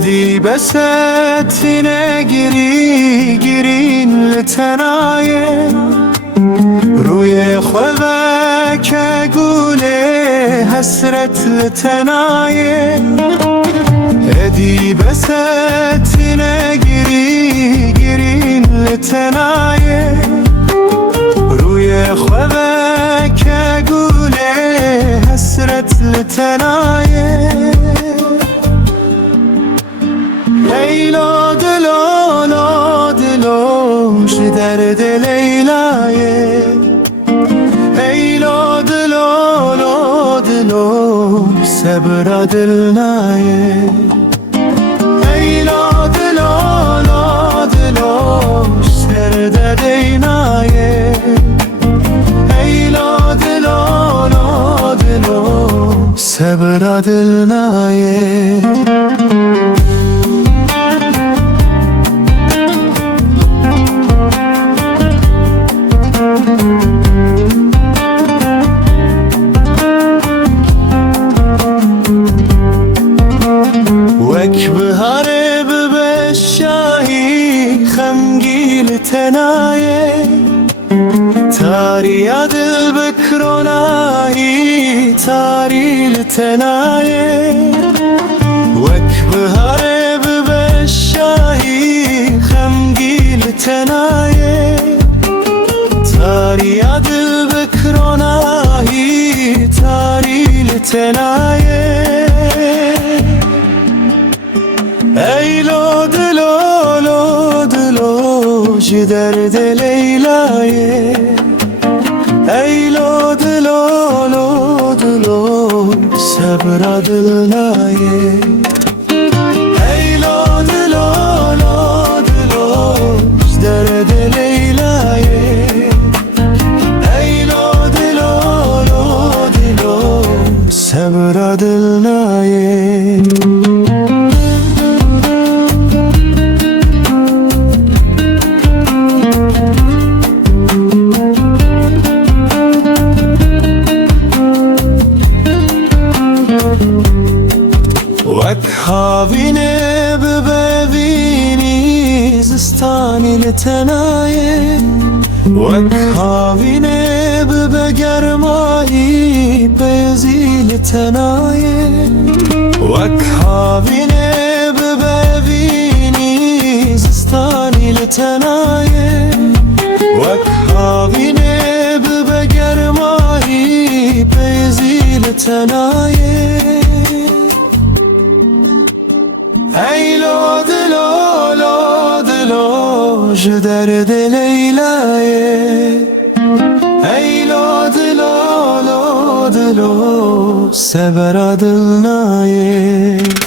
ادی بستینه گیرین لتنایه روی خوبک گوله حسرت لتنایه ادی بستینه گیرین لتنایه روی خوبک گوله حسرت لتنایه لیلا دلوش درد لیلایه لیلا دلوش صبر دل نایه لیلا دلوش سرد دینایه لیلا دلوش صبر دل نایه وک بهاره ببشاهی خمگیل تنایه تاری دل بکرونایی تاریل تنایه وک بهاره ببشاهی خمگیل تنایه تاری دل بکرونایی تاریل تنایه ایلو دلوش درد لیلایه ایلو دلوش صبر دل نایه ایلو دلوش درد لیلایه ایلو دلوش صبر دل نایه وک هاوینه ببینی زستانی لتنایه وک هاوینه بگرمایی بزی لتنایه وک هاوینه ببینی زستانی لتنایه وک هاوینه بگرمایی بزی لتنایه ایلو دلوش درد لیلایه ایلو دلوش صبر دل نایه